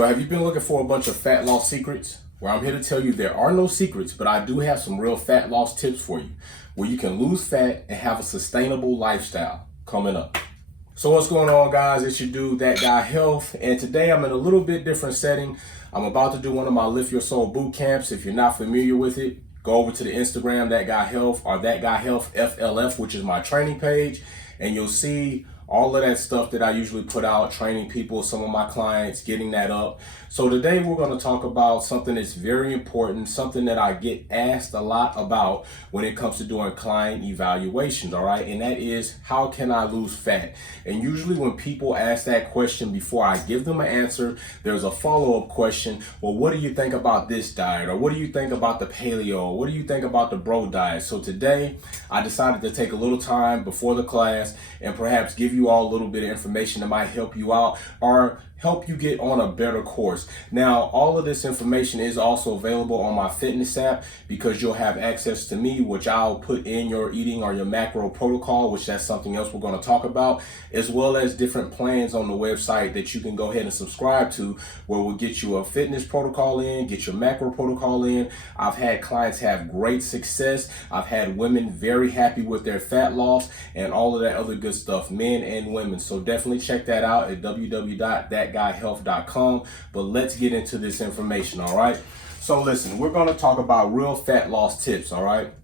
So have you been looking for a bunch of fat loss secrets? Well, I'm here to tell you there are no secrets, but I do have some real fat loss tips for you where you can lose fat and have a sustainable lifestyle coming up. So what's going on, guys? It's your dude, That Guy Health, and today I'm in a little bit different setting. I'm about to do one of my Lift Your Soul boot camps. If you're not familiar with it, go over to the Instagram, That Guy Health, or That Guy Health FLF, which is my training page, and you'll see all of that stuff that I usually put out, training people, some of my clients, getting that up. So today we're going to talk about something that's very important, something that I get asked a lot about when it comes to doing client evaluations, all right? And that is, how can I lose fat? And usually when people ask that question, before I give them an answer, there's a follow-up question. Well, what do you think about this diet? Or what do you think about the paleo? What do you think about the bro diet? So today I decided to take a little time before the class and perhaps give you all a little bit of information that might help you out or help you get on a better course. Now, all of this information is also available on my fitness app, because you'll have access to me, which I'll put in your eating or your macro protocol, which that's something else we're going to talk about, as well as different plans on the website that you can go ahead and subscribe to, where we'll get you a fitness protocol in, get your macro protocol in. I've had clients have great success. I've had women very happy with their fat loss and all of that other good stuff, men and women. So definitely check that out at www.thatguyhealth.com. But let's get into this information, all right? So listen, we're going to talk about real fat loss tips, all right?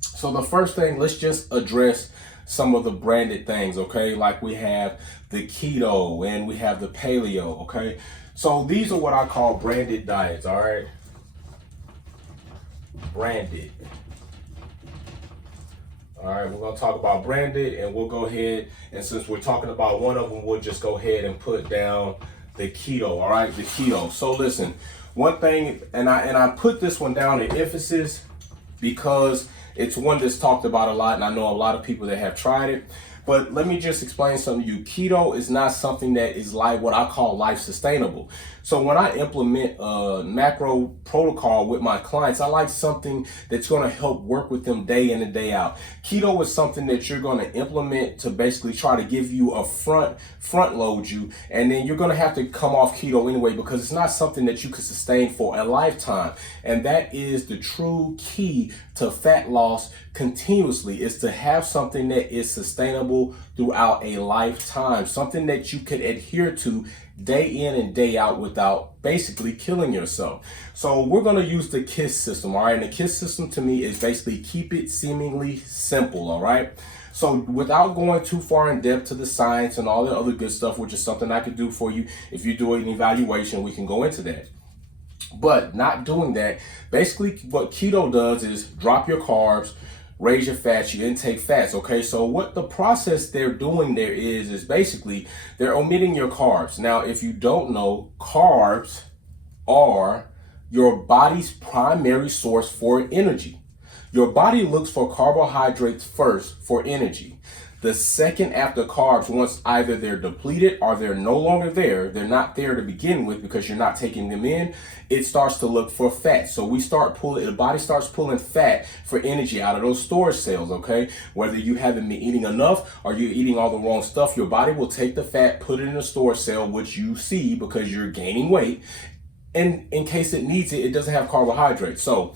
So the first thing, let's just address some of the branded things, okay? Like we have the keto and we have the paleo, okay? So these are what I call branded diets, all right? Branded. All right, we're going to talk about branded, and we'll go ahead, and since we're talking about one of them, we'll just go ahead and put down the keto, all right, the keto. So listen, one thing, and I put this one down in emphasis because it's one that's talked about a lot, and I know a lot of people that have tried it. But let me just explain something to you. Keto is not something that is like what I call life sustainable. So when I implement a macro protocol with my clients, I like something that's going to help work with them day in and day out. Keto is something that you're going to implement to basically try to give you a front load you, and then you're going to have to come off keto anyway, because it's not something that you can sustain for a lifetime. And that is the true key to fat loss continuously, is to have something that is sustainable throughout a lifetime, something that you can adhere to day in and day out without basically killing yourself. So we're going to use the KISS system, all right? And the KISS system to me is basically keep it seemingly simple, all right? So without going too far in depth to the science and all the other good stuff, which is something I could do for you if you do an evaluation, we can go into that. But not doing that, basically what keto does is drop your carbs, raise your fats, you intake fats, okay? So what the process they're doing there is basically they're omitting your carbs. Now, if you don't know, carbs are your body's primary source for energy. Your body looks for carbohydrates first for energy. The second after carbs, once either they're depleted or they're no longer there, they're not there to begin with because you're not taking them in, it starts to look for fat. So the body starts pulling fat for energy out of those storage cells, okay? Whether you haven't been eating enough or you're eating all the wrong stuff, your body will take the fat, put it in a storage cell, which you see because you're gaining weight. And in case it needs it, it doesn't have carbohydrates. So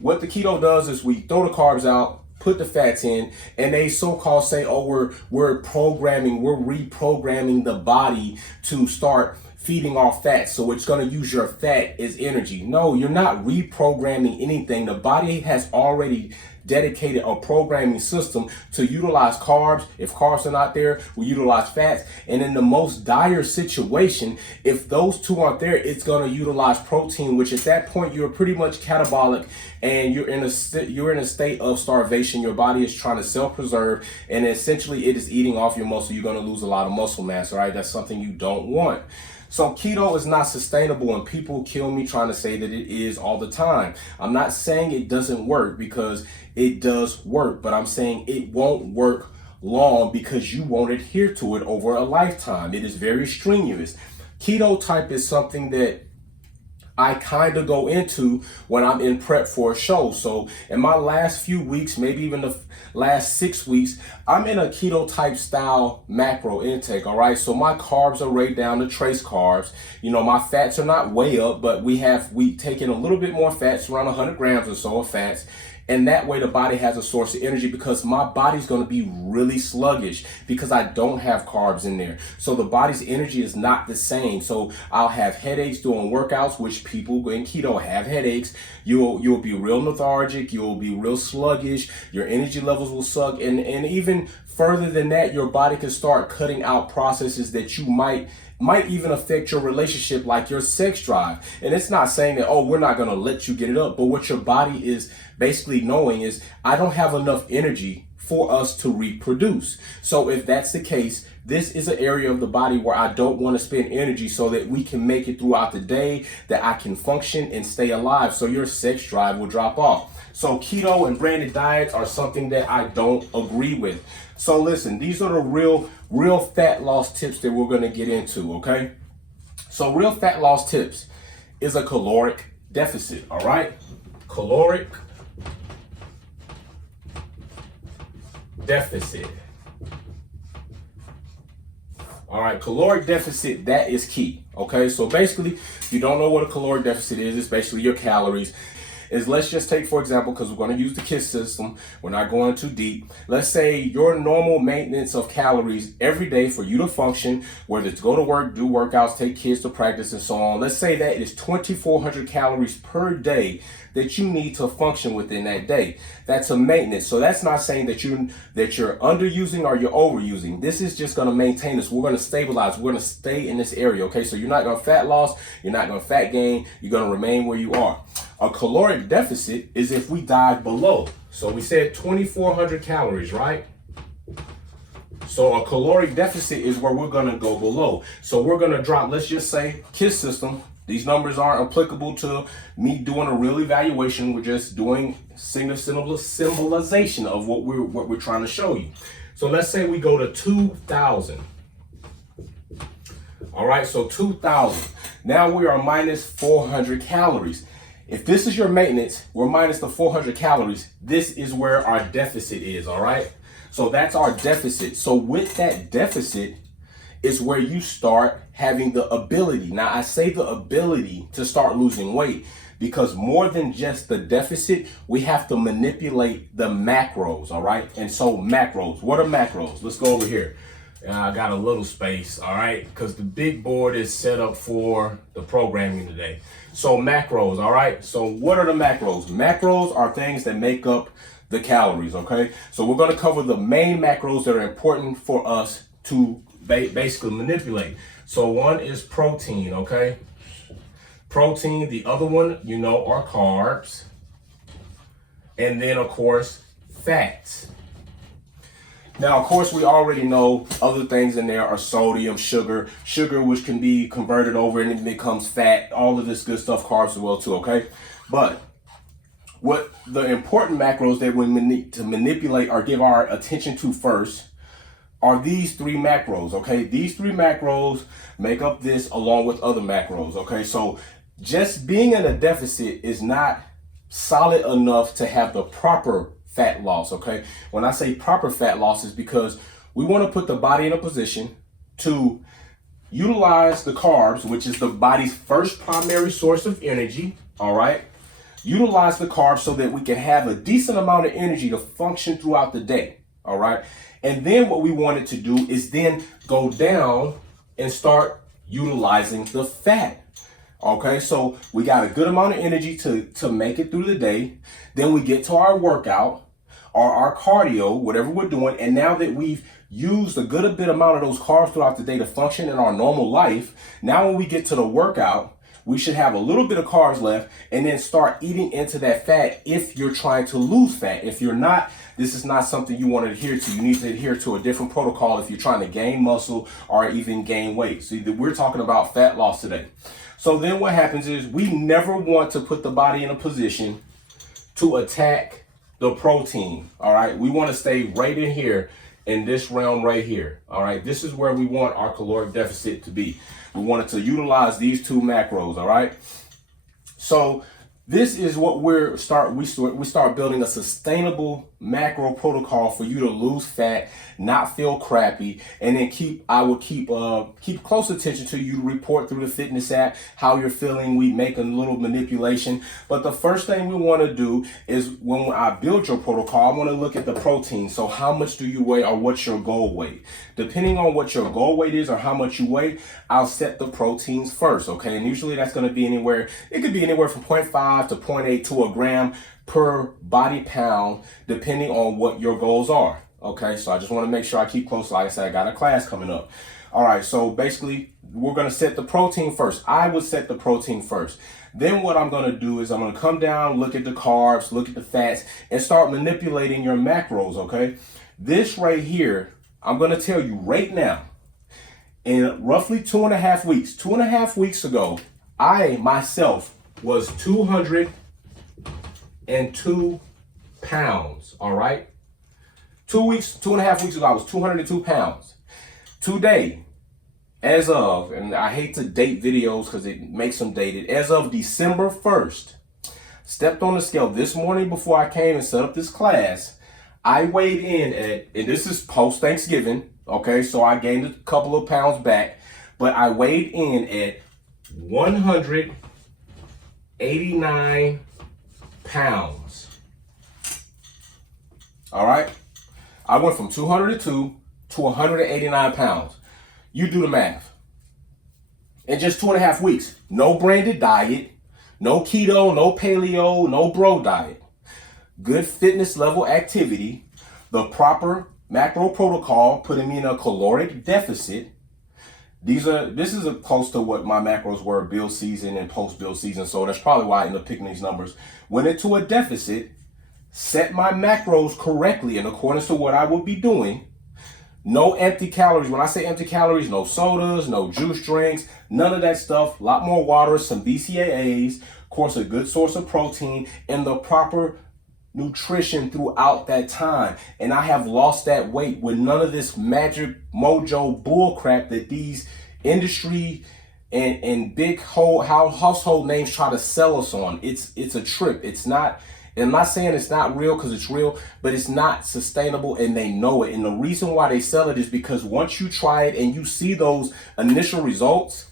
what the keto does is we throw the carbs out, put the fats in, and they so-called say, oh, we're reprogramming the body to start feeding off fat, so it's going to use your fat as energy. No, you're not reprogramming anything. The body has already dedicated a programming system to utilize carbs. If carbs are not there, we utilize fats. And in the most dire situation, if those two aren't there, it's going to utilize protein, which at that point you're pretty much catabolic and you're in a state of starvation. Your body is trying to self-preserve, and essentially it is eating off your muscle. You're going to lose a lot of muscle mass, all right? That's something you don't want. So keto is not sustainable, and people kill me trying to say that it is all the time. I'm not saying it doesn't work, because it does work, but I'm saying it won't work long because you won't adhere to it over a lifetime. It is very strenuous. Keto type is something that I kind of go into when I'm in prep for a show. So in my last few weeks, maybe even the last 6 weeks, I'm in a keto type style macro intake. All right. So my carbs are right down to trace carbs. You know, my fats are not way up, but we take in a little bit more fats, around 100 grams or so of fats. And that way the body has a source of energy, because my body's going to be really sluggish because I don't have carbs in there. So the body's energy is not the same. So I'll have headaches doing workouts, which people in keto have headaches. You'll be real lethargic. You'll be real sluggish. Your energy levels will suck. And even further than that, your body can start cutting out processes that you might even affect your relationship, like your sex drive. And it's not saying that, oh, we're not going to let you get it up. But what your body is basically knowing is, I don't have enough energy for us to reproduce. So if that's the case, this is an area of the body where I don't want to spend energy, so that we can make it throughout the day, that I can function and stay alive. So your sex drive will drop off. So keto and branded diets are something that I don't agree with. So listen, these are the real fat loss tips that we're going to get into, okay? So real fat loss tips is a caloric deficit, all right? Caloric deficit. All right, caloric deficit, that is key, okay? So basically, if you don't know what a caloric deficit is, it's basically your calories. Let's just take, for example, because we're going to use the KISS system, we're not going too deep. Let's say your normal maintenance of calories every day for you to function, whether it's go to work, do workouts, take kids to practice, and so on. Let's say that is 2,400 calories per day that you need to function within that day. That's a maintenance. So that's not saying that you're underusing or you're overusing. This is just going to maintain this. We're going to stabilize. We're going to stay in this area. Okay, so you're not going to fat loss. You're not going to fat gain. You're going to remain where you are. A caloric deficit is if we dive below. So we said 2,400 calories, right? So a caloric deficit is where we're going to go below. So we're going to drop, let's just say KISS system. These numbers aren't applicable to me doing a real evaluation. We're just doing symbolization of what we're trying to show you. So let's say we go to 2,000. All right, so 2,000. Now we are minus 400 calories. If this is your maintenance, we're minus the 400 calories. This is where our deficit is, all right? So that's our deficit. So with that deficit is where you start having the ability. Now I say the ability to start losing weight, because more than just the deficit, we have to manipulate the macros, all right? And so macros, what are macros? Let's go over here. I got a little space, all right? Because the big board is set up for the programming today. So macros, all right? So what are the macros? Macros are things that make up the calories, okay? So we're gonna cover the main macros that are important for us to basically manipulate. So one is protein, okay? Protein, the other one, you know, are carbs. And then of course, fats. Now, of course, we already know other things in there are sodium, sugar, which can be converted over and it becomes fat, all of this good stuff, carbs as well too, okay? But what the important macros that we need to manipulate or give our attention to first are these three macros, okay? These three macros make up this along with other macros, okay? So just being in a deficit is not solid enough to have the proper fat loss, okay? When I say proper fat loss, is because we want to put the body in a position to utilize the carbs, which is the body's first primary source of energy, all right? Utilize the carbs so that we can have a decent amount of energy to function throughout the day, all right? And then what we wanted to do is then go down and start utilizing the fat. Okay, so we got a good amount of energy to make it through the day. Then we get to our workout or our cardio, whatever we're doing. And now that we've used a good bit amount of those carbs throughout the day to function in our normal life, now when we get to the workout, we should have a little bit of carbs left and then start eating into that fat if you're trying to lose fat. If you're not, this is not something you want to adhere to. You need to adhere to a different protocol if you're trying to gain muscle or even gain weight. So we're talking about fat loss today. So then what happens is we never want to put the body in a position to attack the protein, all right? We want to stay right in here, in this realm right here, all right? This is where we want our caloric deficit to be. We wanted to utilize these two macros, all right? So this is what we start building a sustainable macro protocol for you to lose fat, not feel crappy, and then I will keep close attention to you, report through the fitness app how you're feeling. We make a little manipulation, but the first thing we want to do is when I build your protocol, I want to look at the protein. So how much do you weigh, or what's your goal weight? Depending on what your goal weight is or how much you weigh, I'll set the proteins first, okay? And usually that's going to be it could be anywhere from 0.5 to 0.8 to a gram per body pound, depending on what your goals are. Okay, so I just want to make sure I keep close. Like I said, I got a class coming up. All right, so basically, we're going to set the protein first. I would set the protein first. Then what I'm going to do is I'm going to come down, look at the carbs, look at the fats, and start manipulating your macros, okay? This right here, I'm going to tell you right now, in roughly 2.5 weeks ago, I myself was 202 pounds, all right? 2.5 weeks ago, I was 202 pounds. Today, as of, and I hate to date videos because it makes them dated, as of December 1st, stepped on the scale this morning before I came and set up this class. I weighed in at, and this is post-Thanksgiving, okay, so I gained a couple of pounds back, but I weighed in at 189 pounds. All right? I went from 202 to 189 pounds. You do the math. In just 2.5 weeks, no branded diet, no keto, no paleo, no bro diet. Good fitness level activity, the proper macro protocol, putting me in a caloric deficit. This is close to what my macros were build season and post build season. So that's probably why I ended up picking these numbers. Went into a deficit, set my macros correctly in accordance to what I would be doing. No empty calories. When I say empty calories, no sodas, no juice drinks, none of that stuff. A lot more water, some BCAAs, of course, a good source of protein, and the proper nutrition throughout that time. And I have lost that weight with none of this magic mojo bull crap that these industry and big household names try to sell us on. It's a trip. It's not. And I'm not saying it's not real, because it's real, but it's not sustainable, and they know it. And the reason why they sell it is because once you try it and you see those initial results,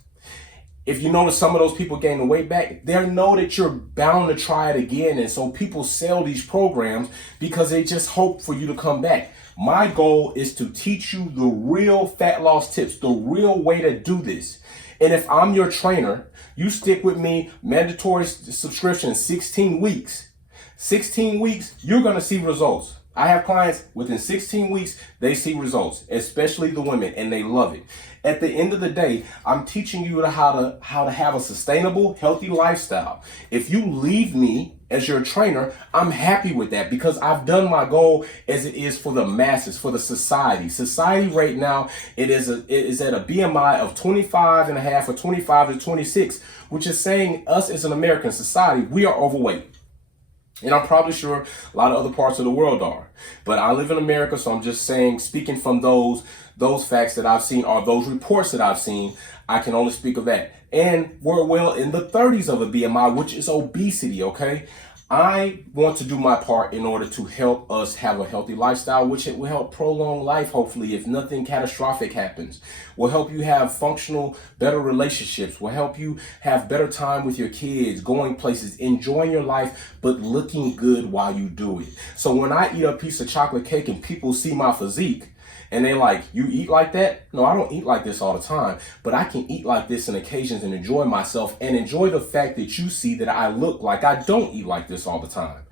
if you notice some of those people gain the weight back, they know that you're bound to try it again. And so people sell these programs because they just hope for you to come back. My goal is to teach you the real fat loss tips, the real way to do this. And if I'm your trainer, you stick with me, mandatory subscription, 16 weeks. 16 weeks, you're going to see results. I have clients within 16 weeks, they see results, especially the women, and they love it. At the end of the day, I'm teaching you how to have a sustainable, healthy lifestyle. If you leave me as your trainer, I'm happy with that, because I've done my goal as it is for the masses, for the society. Society right now, it is at a BMI of 25.5 or 25 to 26, which is saying us as an American society, we are overweight. And I'm probably sure a lot of other parts of the world are. But I live in America, so I'm just saying, speaking from those facts that I've seen, or those reports that I've seen, I can only speak of that. And we're well in the 30s of a BMI, which is obesity, okay? I want to do my part in order to help us have a healthy lifestyle, which it will help prolong life, hopefully, if nothing catastrophic happens. Will help you have functional, better relationships. Will help you have better time with your kids, going places, enjoying your life, but looking good while you do it. So when I eat a piece of chocolate cake and people see my physique, and they like, you eat like that? No, I don't eat like this all the time, but I can eat like this on occasions and enjoy myself, and enjoy the fact that you see that I look like I don't eat like this all the time.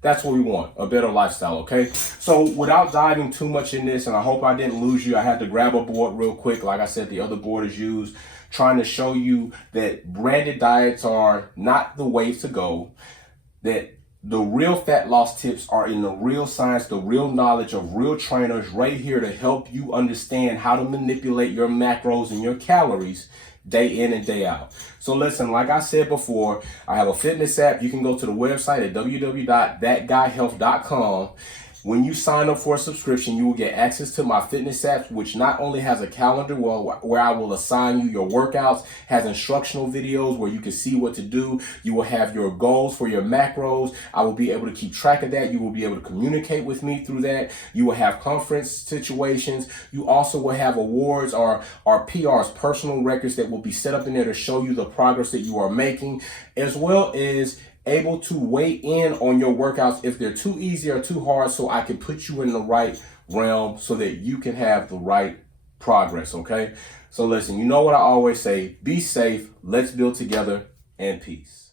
That's what we want, a better lifestyle, okay? So without diving too much in this, and I hope I didn't lose you, I had to grab a board real quick. Like I said, the other board is used, trying to show you that branded diets are not the way to go, that the real fat loss tips are in the real science, the real knowledge of real trainers right here to help you understand how to manipulate your macros and your calories day in and day out. So listen, like I said before, I have a fitness app. You can go to the website at www.thatguyhealth.com When you sign up for a subscription, you will get access to my fitness apps, which not only has a calendar where I will assign you your workouts, has instructional videos where you can see what to do. You will have your goals for your macros. I will be able to keep track of that. You will be able to communicate with me through that. You will have conference situations. You also will have awards or PRs, personal records, that will be set up in there to show you the progress that you are making, as well as able to weigh in on your workouts if they're too easy or too hard, so I can put you in the right realm so that you can have the right progress, okay? So listen, you know what I always say, be safe, let's build together, and peace.